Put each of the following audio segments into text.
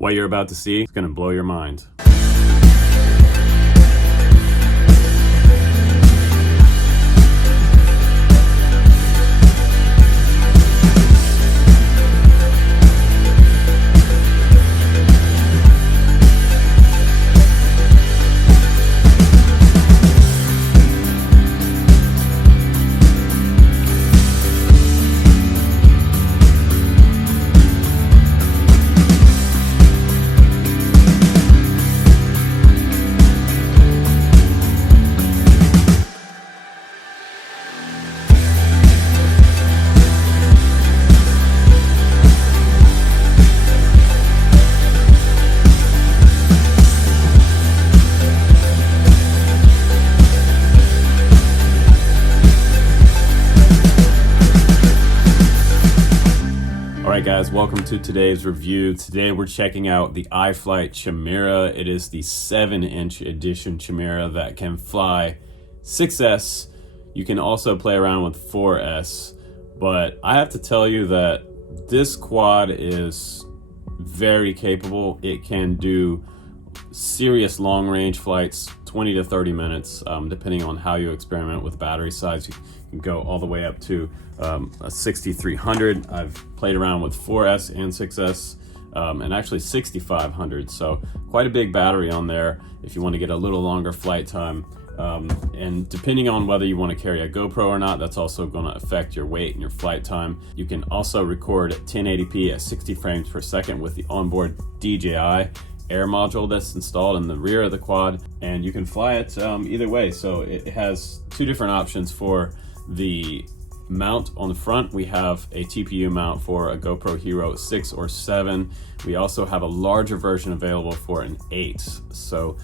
What you're about to see is going to blow your mind. Alright guys, welcome to today's review. Today we're checking out the iFlight Chimera. It is the 7-inch edition Chimera that can fly 6S. You can also play around with 4S, but I have to tell you that this quad is very capable. It can do serious long range flights, 20 to 30 minutes, depending on how you experiment with battery size. You can go all the way up to a 6300. I've played around with 4S and 6S, and actually 6500. So quite a big battery on there if you want to get a little longer flight time. And depending on whether you want to carry a GoPro or not, that's also going to affect your weight and your flight time. You can also record at 1080p at 60 frames per second with the onboard DJI air module that's installed in the rear of the quad, and you can fly it either way. So it has two different options for the mount. On the front we have a TPU mount for a GoPro Hero 6 or 7. We also have a larger version available for an 8, so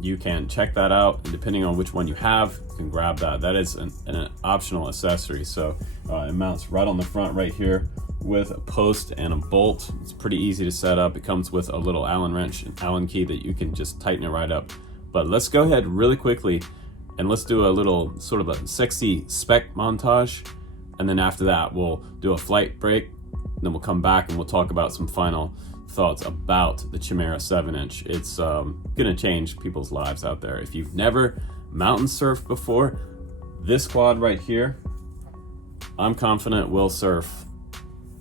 you can check that out, and depending on which one you have, you can grab that. That is an optional accessory. So it mounts right on the front right here with a post and a bolt. It's pretty easy to set up. It comes with a little Allen wrench and Allen key that you can just tighten it right up. But let's go ahead really quickly and let's do a little sort of a sexy spec montage, and then after that we'll do a flight break, then we'll come back and we'll talk about some final thoughts about the Chimera 7-inch. It's gonna change people's lives out there. If you've never mountain surfed before, this quad right here, I'm confident will surf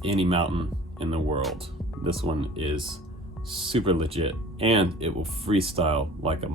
any mountain in the world. This one is super legit, and it will freestyle like a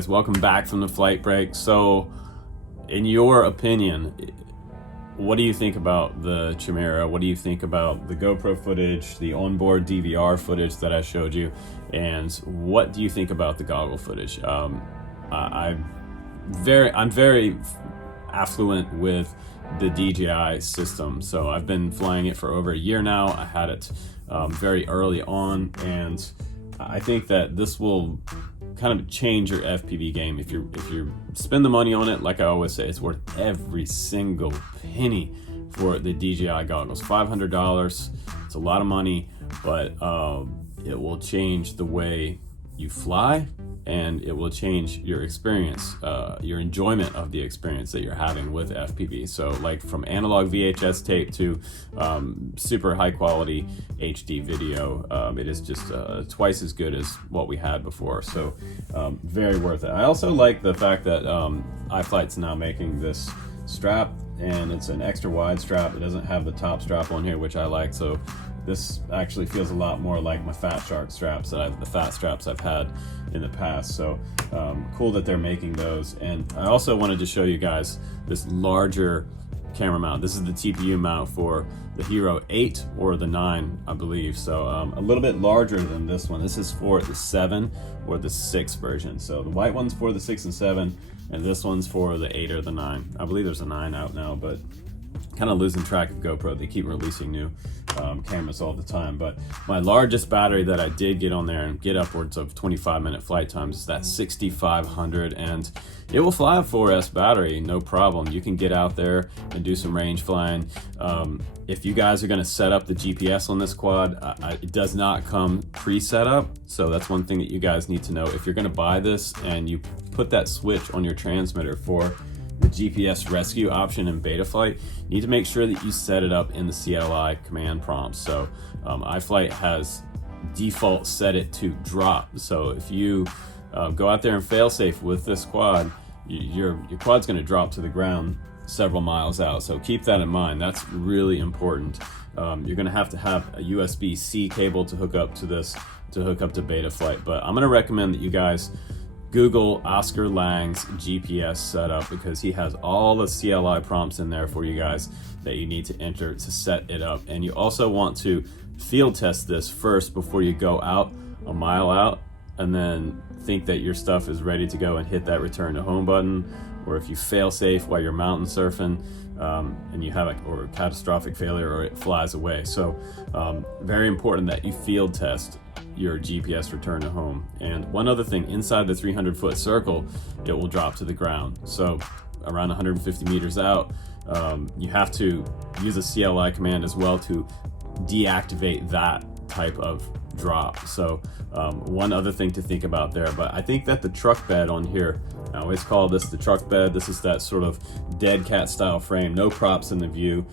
guys, welcome back from the flight break. So in your opinion, what do you think about the Chimera? What do you think about the GoPro footage, the onboard DVR footage that I showed you, and what do you think about the goggle footage? I'm very affluent with the DJI system, so I've been flying it for over a year now. I had it very early on, and I think that this will kind of change your FPV game. If you spend the money on it, like I always say, it's worth every single penny for the DJI goggles. $500, it's a lot of money, but it will change the way you fly, and it will change your experience, your enjoyment of the experience that you're having with FPV. So like from analog VHS tape to super high quality HD video, it is just twice as good as what we had before. So very worth it. I also like the fact that iFlight's now making this strap, and it's an extra wide strap. It doesn't have the top strap on here, which I like. So this actually feels a lot more like my Fat Shark straps, the fat straps I've had in the past. So cool that they're making those. And I also wanted to show you guys this larger camera mount. This is the TPU mount for the Hero 8 or the 9, I believe. So a little bit larger than this one. This is for the 7 or the 6 version. So the white one's for the 6 and 7, and this one's for the 8 or the 9. I believe there's a 9 out now, but kind of losing track of GoPro. They keep releasing new cameras all the time. But my largest battery that I did get on there and get upwards of 25-minute flight times is that 6500, and it will fly a 4S battery, no problem. You can get out there and do some range flying. If you guys are going to set up the GPS on this quad, it does not come pre-set up, so that's one thing that you guys need to know. If you're going to buy this and you put that switch on your transmitter for the GPS rescue option in Betaflight, you need to make sure that you set it up in the CLI command prompts. So iFlight has default set it to drop. So if you go out there and failsafe with this quad, your quad's going to drop to the ground several miles out. So keep that in mind. That's really important. You're going to have a USB-C cable to hook up to this, to hook up to Betaflight. But I'm going to recommend that you guys Google Oscar Lang's GPS setup, because he has all the CLI prompts in there for you guys that you need to enter to set it up. And you also want to field test this first before you go out a mile out and then think that your stuff is ready to go and hit that return to home button. Or if you fail safe while you're mountain surfing and you have a catastrophic failure, or it flies away. So very important that you field test your GPS return to home. And one other thing, inside the 300-foot circle, it will drop to the ground. So around 150 meters out, you have to use a CLI command as well to deactivate that type of drop. So one other thing to think about there. But I think that the truck bed on here, I always call this the truck bed. This is that sort of dead cat style frame, no props in the view.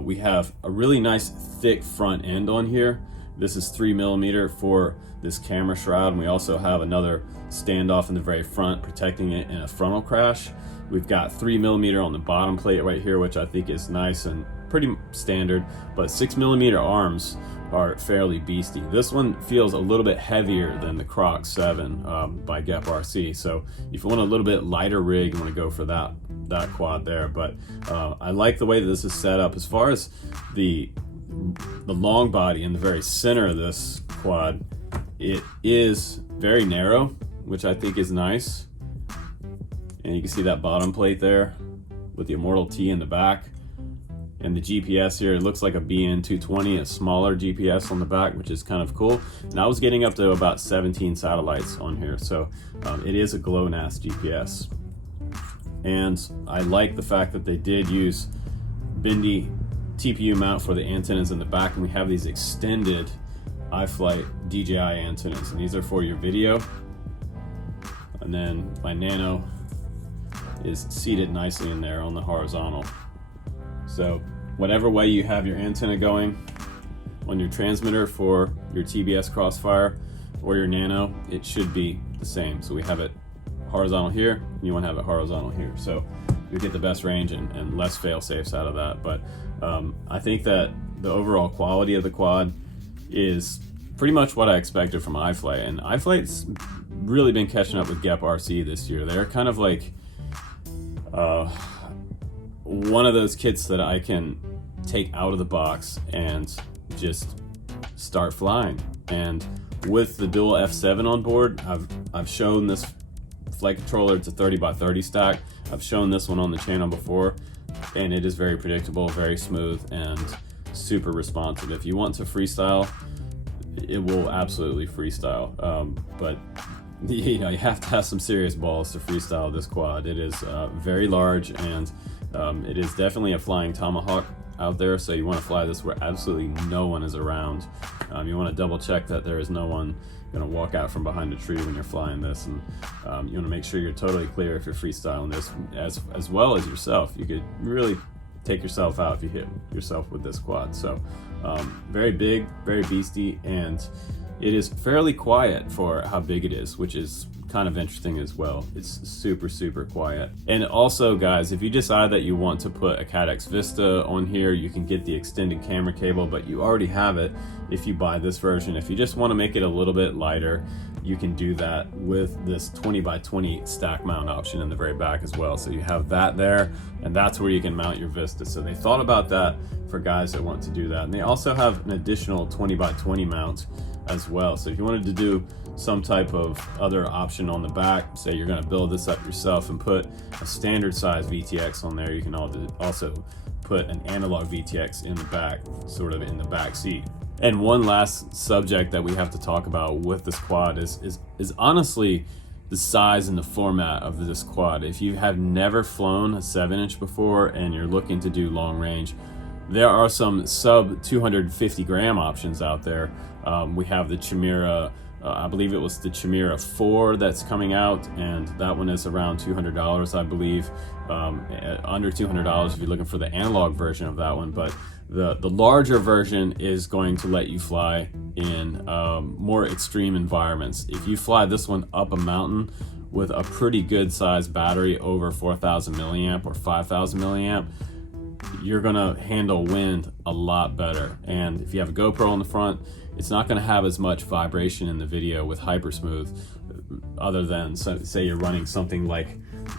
We have a really nice thick front end on here. This is 3mm for this camera shroud, and we also have another standoff in the very front protecting it in a frontal crash. We've got 3mm on the bottom plate right here, which I think is nice and pretty standard, but 6mm arms are fairly beastie. This one feels a little bit heavier than the Croc 7 by GepRC, so if you want a little bit lighter rig, you want to go for that quad there. But I like the way that this is set up. As far as the long body in the very center of this quad, it is very narrow, which I think is nice. And you can see that bottom plate there with the Immortal T in the back. And the GPS here, it looks like a BN220, a smaller GPS on the back, which is kind of cool. And I was getting up to about 17 satellites on here, so it is a GLONASS GPS. And I like the fact that they did use Bindi TPU mount for the antennas in the back, and we have these extended iFlight DJI antennas, and these are for your video. And then my Nano is seated nicely in there on the horizontal. So whatever way you have your antenna going on your transmitter for your TBS Crossfire or your Nano, it should be the same. So we have it horizontal here, and you want to have it horizontal here. So you get the best range and less fail safes out of that. But I think that the overall quality of the quad is pretty much what I expected from iFlight. And iFlight's really been catching up with Gep RC this year. They're kind of like one of those kits that I can take out of the box and just start flying. And with the dual F7 on board, I've shown this flight controller. It's a 30x30 stack. I've shown this one on the channel before, and it is very predictable, very smooth, and super responsive. If you want to freestyle, it will absolutely freestyle. But you know, you have to have some serious balls to freestyle this quad. It is very large, and it is definitely a flying tomahawk out there, so you want to fly this where absolutely no one is around. You want to double check that there is no one going to walk out from behind a tree when you're flying this, and you want to make sure you're totally clear if you're freestyling this, as well as yourself. You could really take yourself out if you hit yourself with this quad. So very big, very beastie, and it is fairly quiet for how big it is, which is kind of interesting as well. It's super quiet. And also, guys, if you decide that you want to put a Cadex Vista on here, you can get the extended camera cable, but you already have it if you buy this version. If you just want to make it a little bit lighter, you can do that with this 20x20 stack mount option in the very back as well. So you have that there, and that's where you can mount your Vista. So they thought about that for guys that want to do that. And they also have an additional 20x20 mount as well. So if you wanted to do some type of other option on the back, say you're going to build this up yourself and put a standard size VTX on there, you can also put an analog VTX in the back, sort of in the back seat. And one last subject that we have to talk about with this quad is honestly the size and the format of this quad. If you have never flown a 7-inch before and you're looking to do long range, there are some sub 250 gram options out there. We have the Chimera, I believe it was the Chimera 4 that's coming out, and that one is around $200, I believe. Under $200 if you're looking for the analog version of that one. But the larger version is going to let you fly in more extreme environments. If you fly this one up a mountain with a pretty good sized battery over 4,000 milliamp or 5,000 milliamp, you're gonna handle wind a lot better. And if you have a GoPro on the front, it's not gonna have as much vibration in the video with Hypersmooth, other than, say you're running something like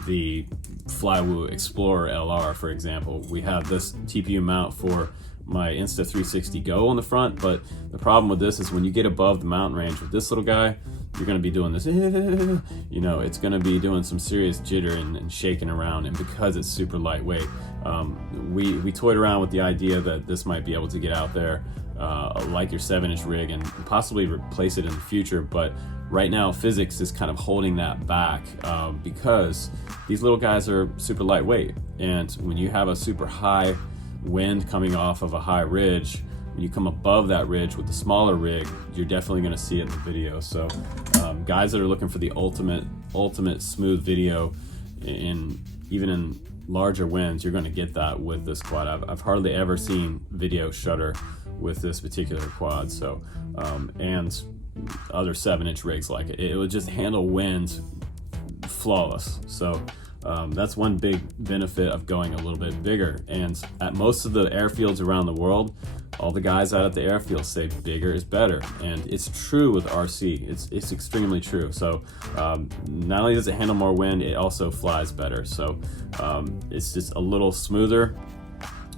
the Flywoo Explorer LR, for example. We have this TPU mount for my Insta360 Go on the front, but the problem with this is when you get above the mountain range with this little guy, you're going to be doing this, you know, it's going to be doing some serious jitter and shaking around. And because it's super lightweight, we toyed around with the idea that this might be able to get out there like your 7-inch rig and possibly replace it in the future. But right now, physics is kind of holding that back because these little guys are super lightweight. And when you have a super high wind coming off of a high ridge, when you come above that ridge with the smaller rig, you're definitely going to see it in the video. So guys that are looking for the ultimate smooth video, even in larger winds, you're going to get that with this quad. I've hardly ever seen video shutter with this particular quad. So and other 7-inch rigs like it would just handle winds flawless. So that's one big benefit of going a little bit bigger. And at most of the airfields around the world, all the guys out at the airfield say bigger is better, and it's true with RC. It's extremely true. So not only does it handle more wind, it also flies better. So it's just a little smoother.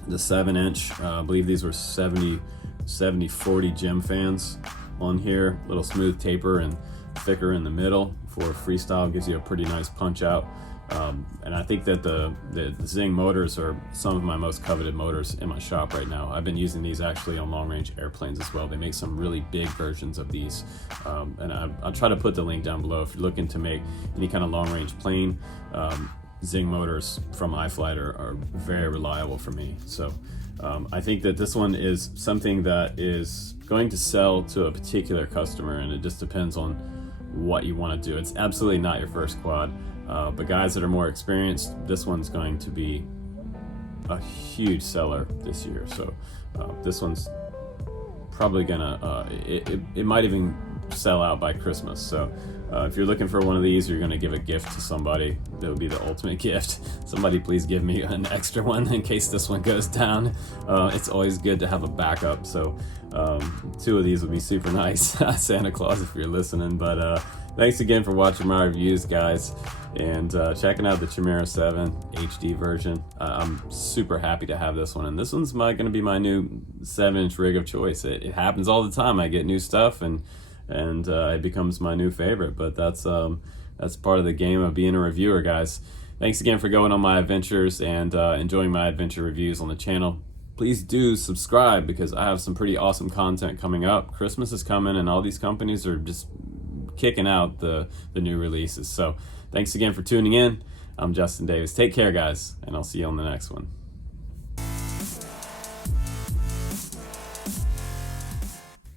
The 7-inch, I believe these were 70-40 gem fans on here. Little smooth taper and thicker in the middle for freestyle, gives you a pretty nice punch out. And I think that the Zing motors are some of my most coveted motors in my shop right now. I've been using these actually on long-range airplanes as well. They make some really big versions of these, and I'll try to put the link down below if you're looking to make any kind of long-range plane. Zing motors from iFlight are very reliable for me. So I think that this one is something that is going to sell to a particular customer, and it just depends on what you want to do. It's absolutely not your first quad. But guys that are more experienced, this one's going to be a huge seller this year. So this one's probably gonna, it might even sell out by Christmas. So if you're looking for one of these, you're gonna give a gift to somebody, that would be the ultimate gift. Somebody please give me an extra one in case this one goes down. It's always good to have a backup. So 2 of these would be super nice. Santa Claus, if you're listening. But Thanks again for watching my reviews, guys, and checking out the Chimera7 HD version. I'm super happy to have this one, and this one's going to be my new 7-inch rig of choice. It happens all the time. I get new stuff, and it becomes my new favorite. But that's part of the game of being a reviewer, guys. Thanks again for going on my adventures and enjoying my adventure reviews on the channel. Please do subscribe because I have some pretty awesome content coming up. Christmas is coming, and all these companies are just kicking out the new releases. So thanks again for tuning in. I'm Justin Davis. Take care, guys, and I'll see you on the next one.